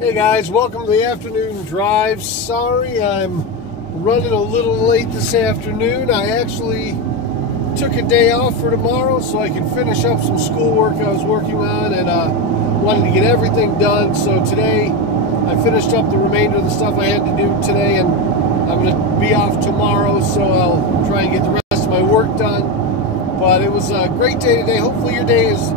Hey guys, welcome to the afternoon drive. Sorry I'm running a little late this afternoon. I actually took a day off for tomorrow so I can finish up some schoolwork I was working on and wanted to get everything done. So today I finished up the remainder of the stuff I had to do today, and I'm going to be off tomorrow, so I'll try and get the rest of my work done. But it was a great day today. Hopefully your day is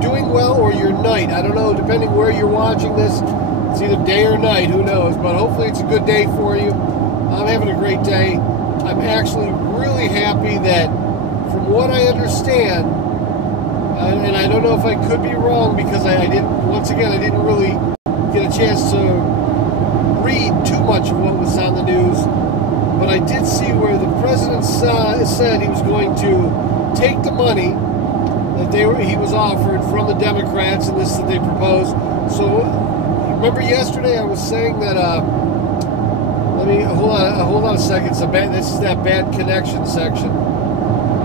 doing well, or your night. I don't know, depending where you're watching this. It's either day or night, who knows, but hopefully it's a good day for you. I'm having a great day. I'm actually really happy that, from what I understand, and I don't know if I could be wrong because I didn't really get a chance to read too much of what was on the news, but I did see where the president said he was going to take the money that he was offered from the Democrats and this that they proposed. So remember yesterday I was saying that let me hold on a second. This is that bad connection section.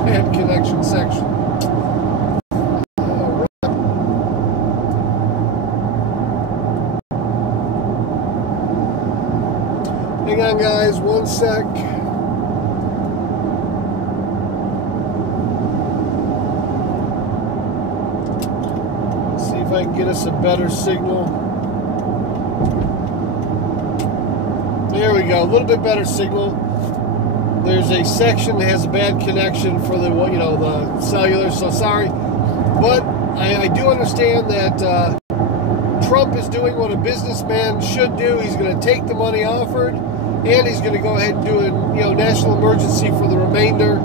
Bad connection section. Hang on guys, one sec. If I can get us a better signal. There we go, a little bit better signal. There's a section that has a bad connection for the the cellular, so sorry. But I do understand that Trump is doing what a businessman should do. He's going to take the money offered, and he's going to go ahead and do a national emergency for the remainder,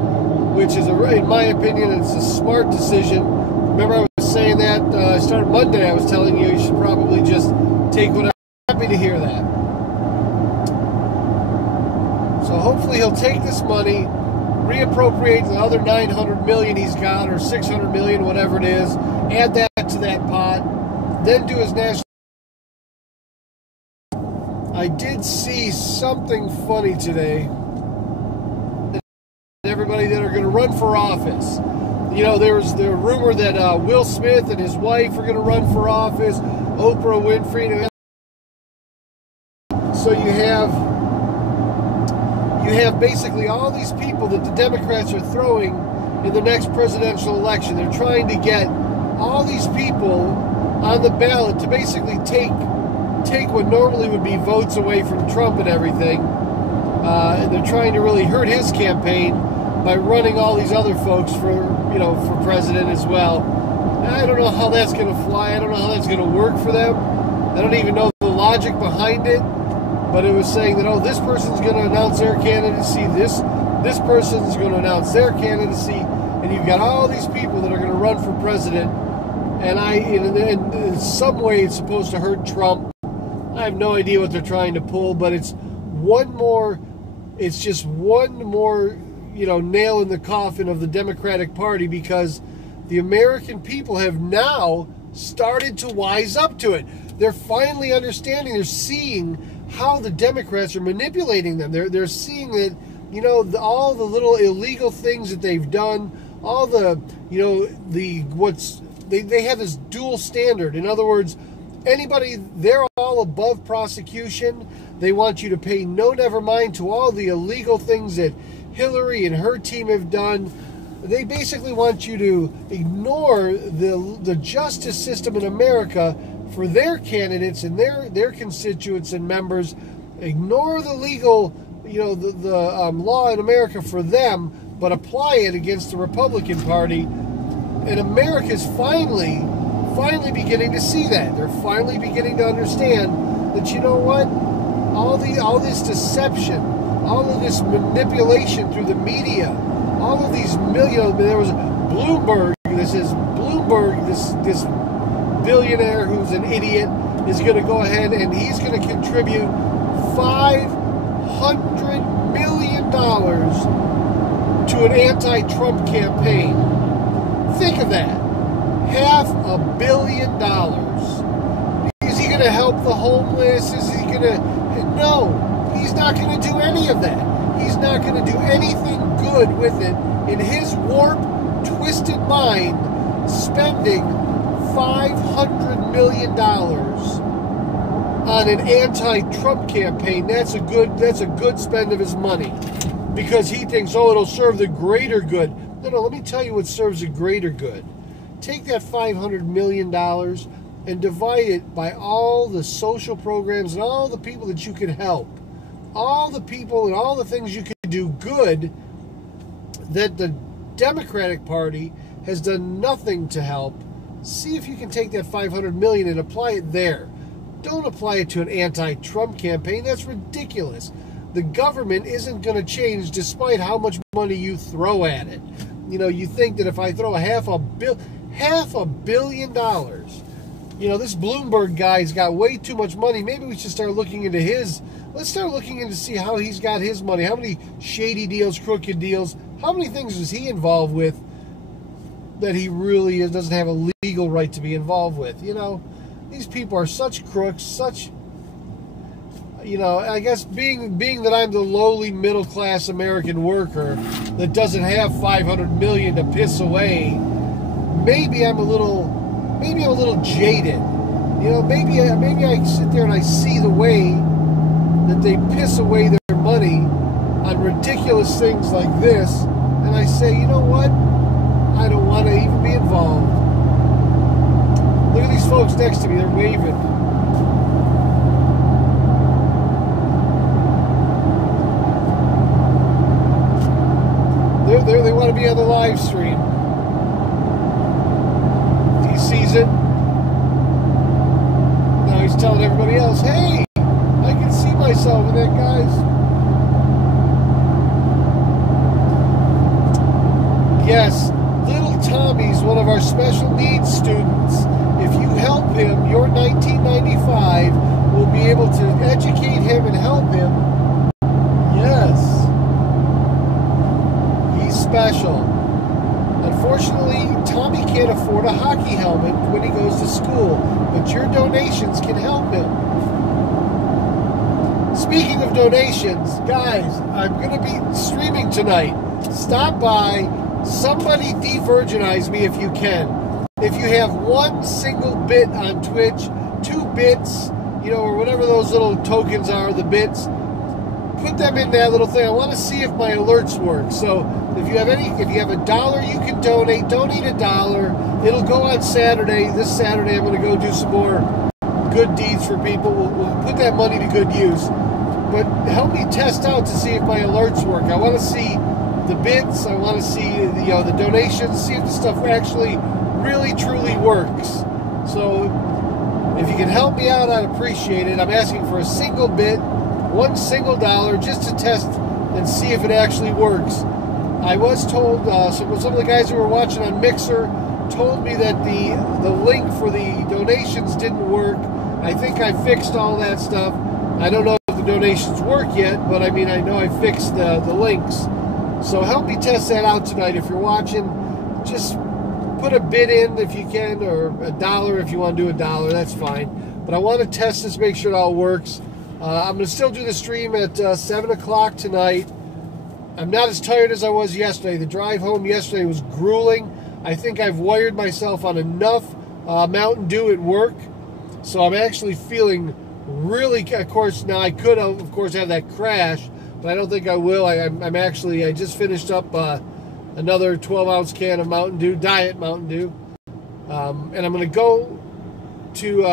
which is, in my opinion, it's a smart decision. Remember I was saying that, I started Monday, I was telling you should probably just take whatever. I'm happy to hear that. So hopefully he'll take this money, reappropriate the other $900 million he's got, or $600 million, whatever it is, add that to that pot, then do his national. I did see something funny today. Everybody that are going to run for office. There was the rumor that Will Smith and his wife are going to run for office, Oprah Winfrey. So you have basically all these people that the Democrats are throwing in the next presidential election. They're trying to get all these people on the ballot to basically take what normally would be votes away from Trump and everything. And they're trying to really hurt his campaign by running all these other folks for president as well. I don't know how that's going to fly. I don't know how that's going to work for them. I don't even know the logic behind it. But it was saying that, this person's going to announce their candidacy. This person's going to announce their candidacy. And you've got all these people that are going to run for president. And in some way it's supposed to hurt Trump. I have no idea what they're trying to pull, but it's just one more nail in the coffin of the Democratic Party, because the American people have now started to wise up to it. They're finally understanding. They're seeing how the Democrats are manipulating them. They're seeing that all the little illegal things that they've done, all the they have this dual standard. In other words, they're all above prosecution. They want you to pay never mind to all the illegal things that Hillary and her team have done. They basically want you to ignore the justice system in America for their candidates and their constituents and members. Ignore the legal, the law in America for them, but apply it against the Republican Party. And America's finally beginning to see that. They're finally beginning to understand that, all this deception, all of this manipulation through the media, all of these there was Bloomberg, this billionaire who's an idiot is going to go ahead and he's going to contribute $500 million to an anti-Trump campaign. Think of that. $500 million. Is he going to help the homeless? Is he going to... No, he's not going to do any of that. He's not going to do anything good with it in his warped, twisted mind, spending $500 million on an anti-Trump campaign, that's a good spend of his money, because he thinks, oh, it'll serve the greater good. No, let me tell you what serves the greater good. Take that $500 million and divide it by all the social programs and all the people that you can help, all the people and all the things you can do good that the Democratic Party has done nothing to help. See if you can take that $500 million and apply it there. Don't apply it to an anti-Trump campaign. That's ridiculous. The government isn't going to change despite how much money you throw at it. You know, you think that if I throw $500 million, you know, this Bloomberg guy's got way too much money. Maybe we should start looking into his. Let's start looking into see how he's got his money. How many shady deals, crooked deals, how many things is he involved with that he really doesn't have a legal right to be involved with? You know, these people are such crooks, such, you know, I guess being that I'm the lowly middle-class American worker that doesn't have $500 million to piss away, maybe I'm a little jaded. You know, maybe I sit there and I see the way that they piss away their money on ridiculous things like this, and I say, you know what? I don't want to even be involved. Look at these folks next to me. They're waving. They want to be on the live stream. He sees it. Now he's telling everybody else, hey, I can see myself in that, guys. Yes, little Tommy's one of our special needs students. If you help him, your 1995 will be able to educate him and help him. Yes. He's special. Unfortunately, Tommy can't afford a hockey helmet when he goes to school, but your donations can help him. Speaking of donations, guys, I'm going to be streaming tonight. Stop by. Somebody de-virginize me if you can. If you have one single bit on Twitch, 2 bits, you know, or whatever those little tokens are, the bits, put them in that little thing. I want to see if my alerts work. So if you have $1 you can donate $1. It'll go on Saturday. This Saturday I'm going to go do some more good deeds for people. We'll put that money to good use. But help me test out to see if my alerts work. I want to see the bits. I want to see the donations. See if the stuff actually really truly works. So if you can help me out, I'd appreciate it. I'm asking for a single bit, $1 single, just to test and see if it actually works. I was told, some of the guys who were watching on Mixer told me that the link for the donations didn't work. I think I fixed all that stuff. I don't know if the donations work yet, but I mean, I know I fixed the links. So help me test that out tonight. If you're watching, just put a bit in if you can, or $1 if you want to do $1. That's fine. But I want to test this, make sure it all works. I'm going to still do the stream at 7 o'clock tonight. I'm not as tired as I was yesterday. The drive home yesterday was grueling. I think I've wired myself on enough Mountain Dew at work. So I'm actually feeling really, of course, now I could have, of course, have that crash, but I don't think I will. I just finished up another 12-ounce can of Mountain Dew, Diet Mountain Dew. And I'm going to go to,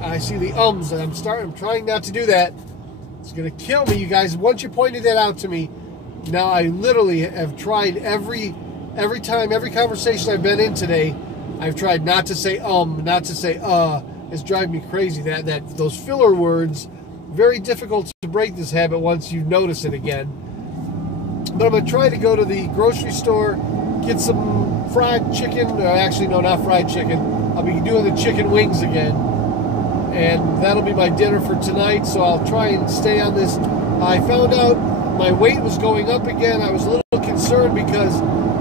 I see the ums, and I'm trying not to do that. It's going to kill me, you guys. Once you pointed that out to me, now I literally have tried every conversation I've been in today, I've tried not to say not to say It's driving me crazy. That those filler words, very difficult to break this habit once you notice it again. But I'm going to try to go to the grocery store, get some fried chicken. Actually, no, not fried chicken. I'll be doing the chicken wings again. And that'll be my dinner for tonight, so I'll try and stay on this. I found out my weight was going up again. I was a little concerned because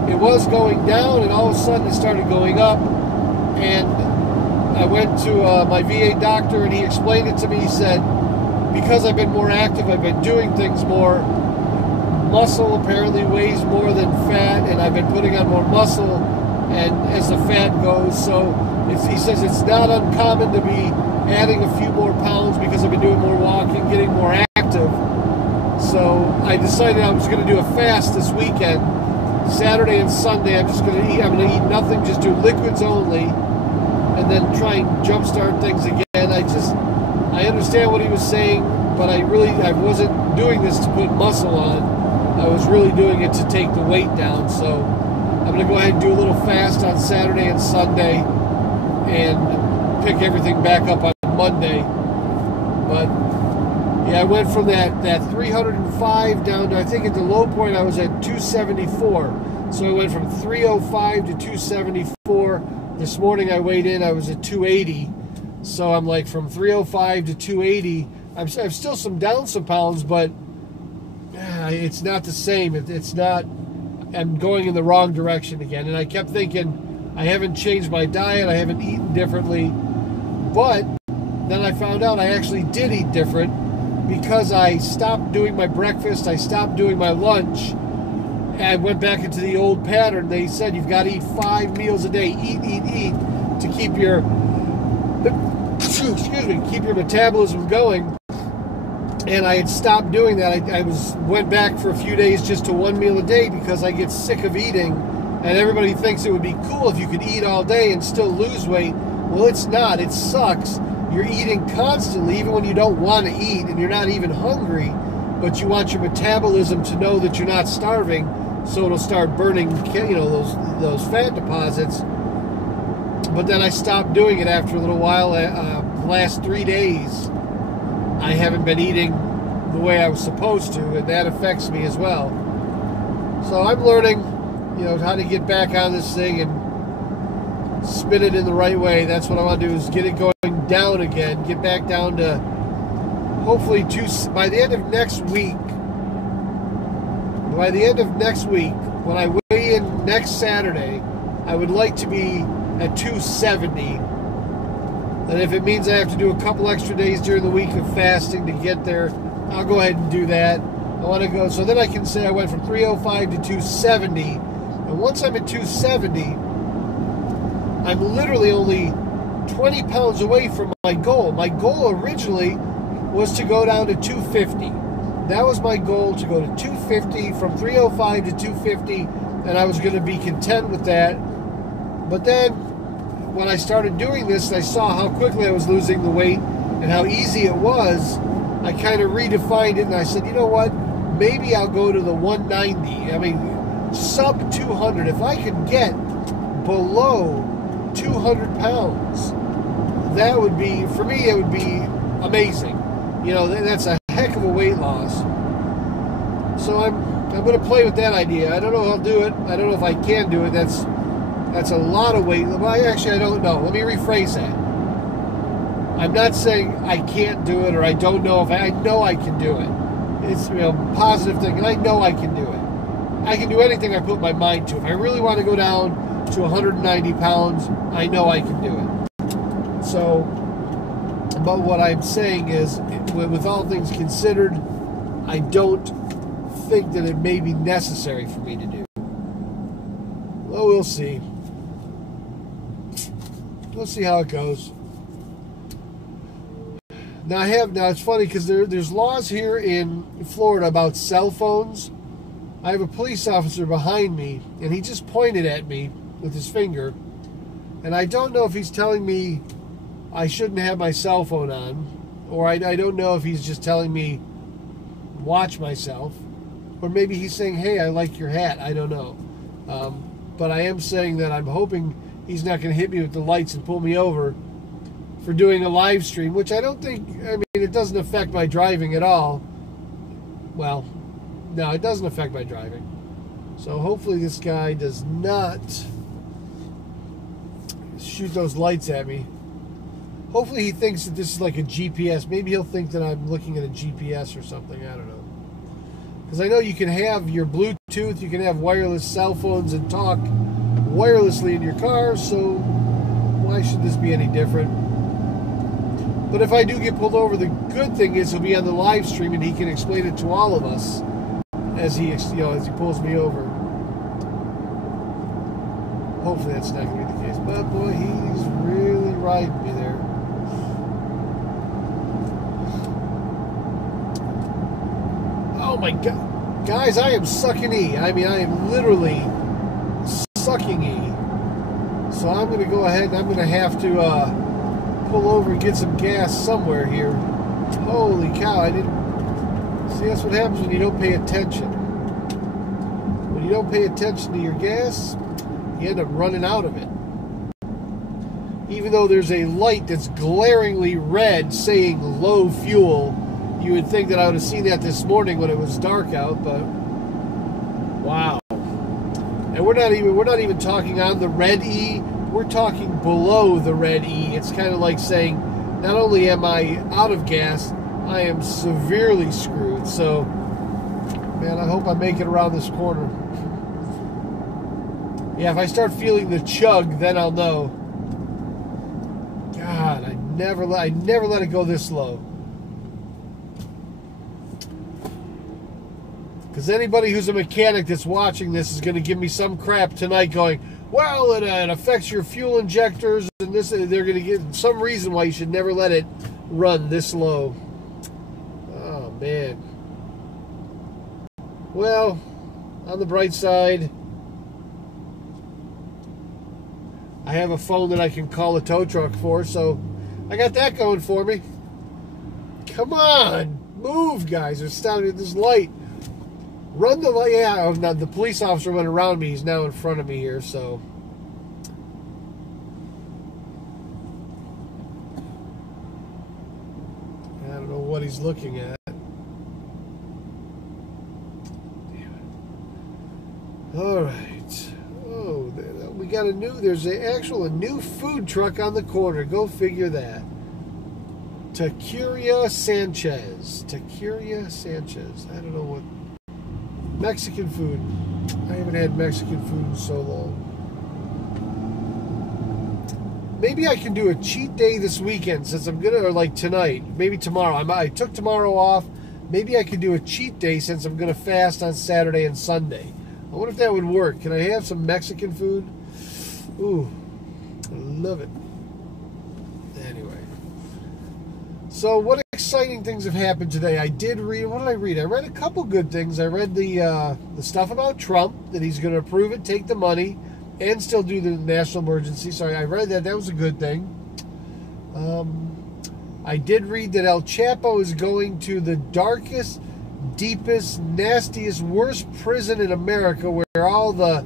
it was going down, and all of a sudden it started going up. And I went to my VA doctor, and he explained it to me. He said, because I've been more active, I've been doing things more, muscle apparently weighs more than fat, and I've been putting on more muscle and as the fat goes. So he says it's not uncommon to be adding a few more pounds because I've been doing more walking, getting more active. So I decided I was going to do a fast this weekend. Saturday and Sunday, I'm just going to eat. I'm going to eat nothing, just do liquids only, and then try and jumpstart things again. I understand what he was saying, but I wasn't doing this to put muscle on. I was really doing it to take the weight down. So I'm going to go ahead and do a little fast on Saturday and Sunday, and pick everything back up on Monday. But yeah, I went from that 305 down to, I think at the low point I was at 274. So I went from 305 to 274. This morning I weighed in, I was at 280. So I'm like from 305 to 280. I'm still down some pounds, but it's not the same. It's not, I'm going in the wrong direction again. And I kept thinking, I haven't changed my diet, I haven't eaten differently. But then I found out I actually did eat different, because I stopped doing my breakfast, I stopped doing my lunch, and I went back into the old pattern. They said you've got to eat 5 meals a day, eat, to keep your keep your metabolism going. And I had stopped doing that. I went back for a few days just to 1 meal a day because I get sick of eating, and everybody thinks it would be cool if you could eat all day and still lose weight. Well, it's not. It sucks. You're eating constantly, even when you don't want to eat and you're not even hungry, but you want your metabolism to know that you're not starving, so it'll start burning, those fat deposits. But then I stopped doing it after a little while. The last 3 days, I haven't been eating the way I was supposed to, and that affects me as well. So I'm learning, how to get back on this thing and spin it in the right way. That's what I want to do, is get it going down again, get back down to hopefully by the end of next week. By the end of next week, when I weigh in next Saturday, I would like to be at 270. And if it means I have to do a couple extra days during the week of fasting to get there, I'll go ahead and do that. I want to go, so then I can say I went from 305 to 270. And once I'm at 270, I'm literally only 20 pounds away from my goal. My goal originally was to go down to 250. That was my goal, to go to 250, from 305 to 250, and I was going to be content with that. But then, when I started doing this, and I saw how quickly I was losing the weight and how easy it was, I kind of redefined it, and I said, you know what, maybe I'll go to the 190. I mean, sub 200. If I could get below 200 pounds, that would be, for me, it would be amazing. That's a heck of a weight loss. So I'm going to play with that idea. I don't know if I'll do it. I don't know if I can do it. That's a lot of weight. Well, I don't know. Let me rephrase that. I'm not saying I can't do it, or I don't know if I know I can do it. It's positive thinking. I know I can do it. I can do anything I put my mind to. If I really want to go down to 190 pounds, I know I can do it. So, but what I'm saying is, with all things considered, I don't think that it may be necessary for me to do. Well, we'll see. We'll see how it goes. Now it's funny because there's laws here in Florida about cell phones. I have a police officer behind me, and he just pointed at me with his finger, and I don't know if he's telling me I shouldn't have my cell phone on, or I don't know if he's just telling me watch myself, or maybe he's saying, hey, I like your hat. I don't know. But I am saying that I'm hoping he's not going to hit me with the lights and pull me over for doing a live stream, which I don't think, it doesn't affect my driving at all. Well, no, it doesn't affect my driving. So hopefully this guy does not shoot those lights at me. Hopefully he thinks that this is like a GPS. Maybe he'll think that I'm looking at a GPS or something. I don't know. Because I know you can have your Bluetooth, you can have wireless cell phones and talk wirelessly in your car, so why should this be any different? But if I do get pulled over, the good thing is he'll be on the live stream and he can explain it to all of us as he pulls me over. Hopefully that's not going to be the case. But boy, he's really riding me there. Oh my God. Guys, I am sucking E. I mean, I am literally sucking E. So I'm going to go ahead and I'm going to have to pull over and get some gas somewhere here. Holy cow, I didn't... See, that's what happens when you don't pay attention. When you don't pay attention to your gas, you end up running out of it. Even though there's a light that's glaringly red saying low fuel, you would think that I would have seen that this morning when it was dark out, but wow. And we're not even talking on the red E, we're talking below the red E. It's kind of like saying, not only am I out of gas, I am severely screwed. So, man, I hope I make it around this corner. Yeah, if I start feeling the chug, then I'll know. God, I never let it go this low. Because anybody who's a mechanic that's watching this is going to give me some crap tonight going, well, it affects your fuel injectors, and this, they're going to give some reason why you should never let it run this low. Oh, man. Well, on the bright side, I have a phone that I can call a tow truck for, so I got that going for me. Come on, move, guys. They're standing at this light. Run the light. Yeah, oh, now the police officer went around me. He's now in front of me here, so. I don't know what he's looking at. All right. Oh, we got there's a new food truck on the corner. Go figure that. Taqueria Sanchez. Taqueria Sanchez. I don't know what. Mexican food. I haven't had Mexican food in so long. Maybe I can do a cheat day this weekend since I'm gonna, or like tonight, maybe tomorrow. I took tomorrow off. Maybe I could do a cheat day since I'm gonna fast on Saturday and Sunday. I wonder if that would work. Can I have some Mexican food? Ooh, I love it. Anyway. So what exciting things have happened today? I did read, what did I read? I read a couple good things. I read the stuff about Trump, that he's going to approve it, take the money, and still do the national emergency. So I read that. That was a good thing. I did read that El Chapo is going to the darkest, deepest, nastiest, worst prison in America where all the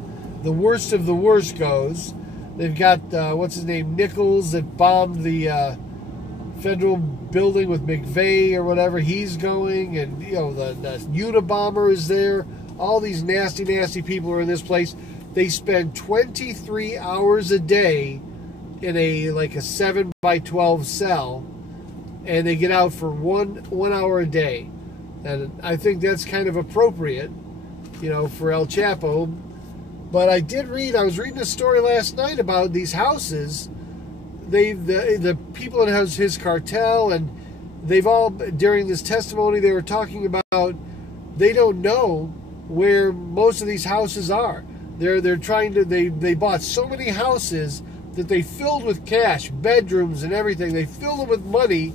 worst of the worst goes. They've got, what's his name, Nichols, that bombed the federal building with McVeigh or whatever. He's going, and you know the Unabomber is there. All these nasty, nasty people are in this place. They spend 23 hours a day in a 7 by 12 cell, and they get out for one hour a day. And I think that's kind of appropriate, you know, for El Chapo. But I was reading a story last night about these houses. The people in his cartel, and they've all, during this testimony, they were talking about they don't know where most of these houses are. They're trying to, they bought so many houses that they filled with cash, bedrooms and everything. They filled them with money,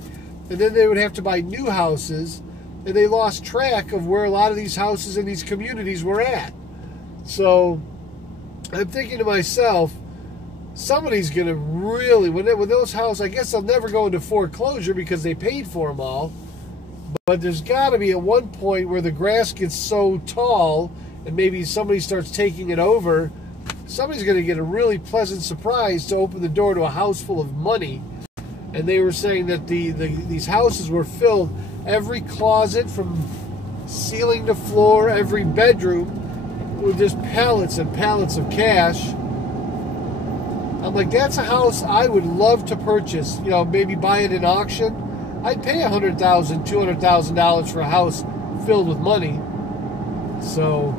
and then they would have to buy new houses, and they lost track of where a lot of these houses in these communities were at. So I'm thinking to myself, somebody's going to really, when those houses, I guess they'll never go into foreclosure because they paid for them all, but there's got to be at one point where the grass gets so tall and maybe somebody starts taking it over, somebody's going to get a really pleasant surprise to open the door to a house full of money. And they were saying that these houses were filled, every closet from ceiling to floor, every bedroom, with just pallets and pallets of cash. I'm like, that's a house I would love to purchase. You know, maybe buy it in auction. I'd pay $100,000, $200,000 for a house filled with money. So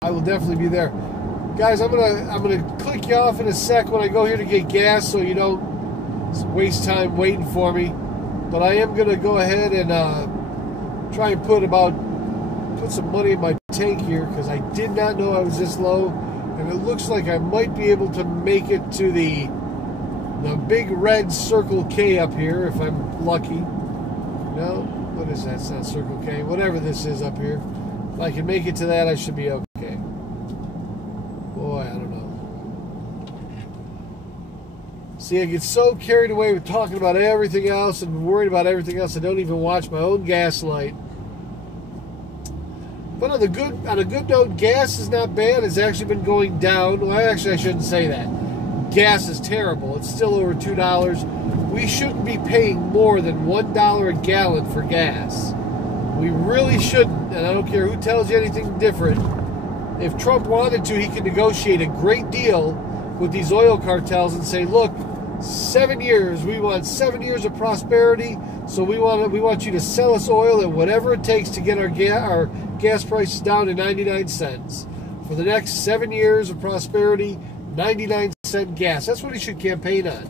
I will definitely be there, guys. I'm gonna click you off in a sec when I go here to get gas, so you don't waste time waiting for me. But I am gonna go ahead and try and put some money in my tank here, because I did not know I was this low. And And it looks like I might be able to make it to the big red Circle K up here if I'm lucky. No, what is that? It's not Circle K. Whatever this is up here. If I can make it to that, I should be okay. Boy, I don't know. See, I get so carried away with talking about everything else and worried about everything else, I don't even watch my own gas light. But on a good note, gas is not bad. It's actually been going down. Well, actually, I shouldn't say that. Gas is terrible. It's still over $2. We shouldn't be paying more than $1 a gallon for gas. We really shouldn't, and I don't care who tells you anything different. If Trump wanted to, he could negotiate a great deal with these oil cartels and say, look, 7 years, we want 7 years of prosperity, so we want you to sell us oil at whatever it takes to get our gas prices down to 99 cents. For the next 7 years of prosperity, 99-cent gas. That's what he should campaign on.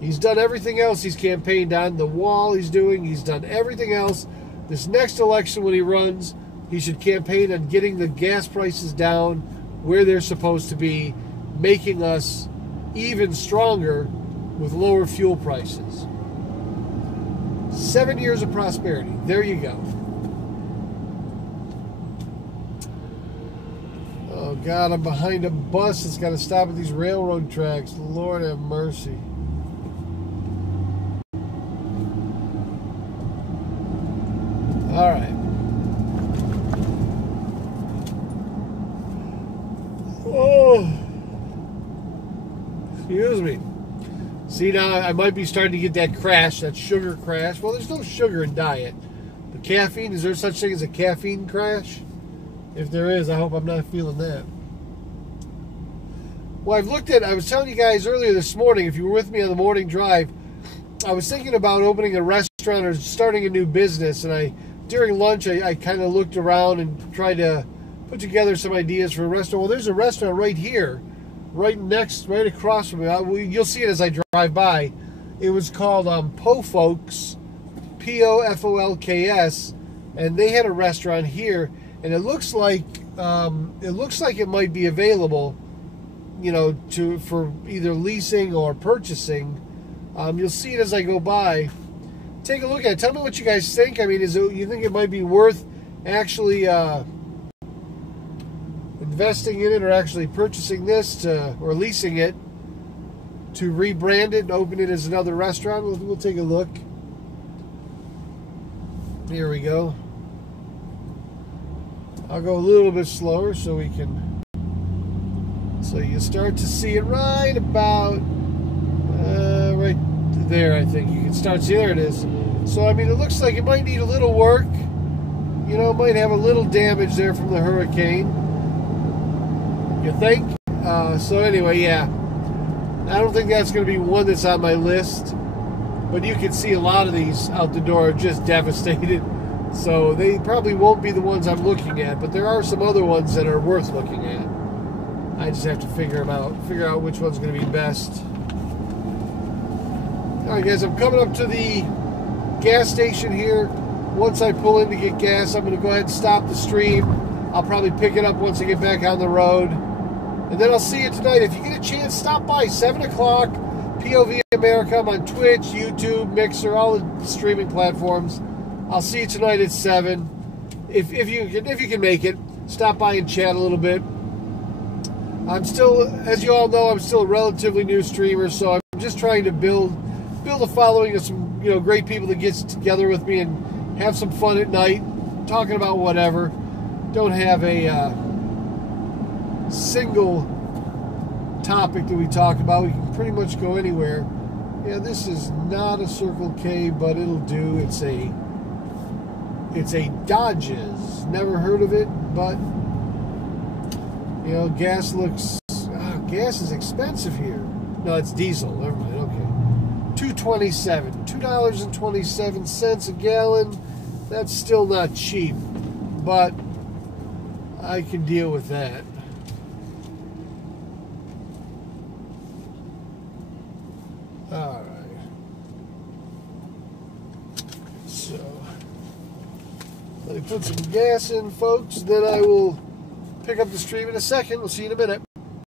He's done everything else he's campaigned on. The wall he's doing, he's done everything else. This next election when he runs, he should campaign on getting the gas prices down where they're supposed to be, making us even stronger with lower fuel prices. 7 years of prosperity. There you go. Oh, God, I'm behind a bus that's got to stop at these railroad tracks. Lord have mercy. All right. Oh. Excuse me. See, now I might be starting to get that crash, that sugar crash. Well, there's no sugar in diet. But caffeine, is there such thing as a caffeine crash? If there is, I hope I'm not feeling that. Well, I was telling you guys earlier this morning, if you were with me on the morning drive, I was thinking about opening a restaurant or starting a new business, and during lunch, I kind of looked around and tried to put together some ideas for a restaurant. Well, there's a restaurant right here, right across from me. You'll see it as I drive by. It was called POFOLKS, POFOLKS, and they had a restaurant here, and it looks like it might be available, you know, for either leasing or purchasing. You'll see it as I go by. Take a look at it. Tell me what you guys think. I mean, you think it might be worth actually investing in it, or actually purchasing this or leasing it to rebrand it and open it as another restaurant? We'll take a look. Here we go. I'll go a little bit slower so we can. So you start to see it right about right there. I think you can start to see. There it is. So I mean, it looks like it might need a little work. You know, it might have a little damage there from the hurricane. You think? So anyway, yeah. I don't think that's going to be one that's on my list. But you can see a lot of these out the door are just devastated. So they probably won't be the ones I'm looking at. But there are some other ones that are worth looking at. I just have to figure out which one's going to be best. Alright guys, I'm coming up to the gas station here. Once I pull in to get gas, I'm going to go ahead and stop the stream. I'll probably pick it up once I get back on the road. And then I'll see you tonight. If you get a chance, stop by 7 o'clock, POV America. I'm on Twitch, YouTube, Mixer, all the streaming platforms. I'll see you tonight at 7. If you can make it, stop by and chat a little bit. I'm still, as you all know, I'm still a relatively new streamer, so I'm just trying to build a following of some, you know, great people that gets together with me and have some fun at night, talking about whatever. Don't have a single topic that we talk about. We can pretty much go anywhere. Yeah, this is not a Circle K, but it'll do. It's a Dodges. Never heard of it, but you know, gas is expensive here. No, it's diesel. Never mind. Okay. $2.27 a gallon. That's still not cheap, but I can deal with that. All right. So let me put some gas in, folks. Then I will pick up the stream in a second. We'll see you in a minute.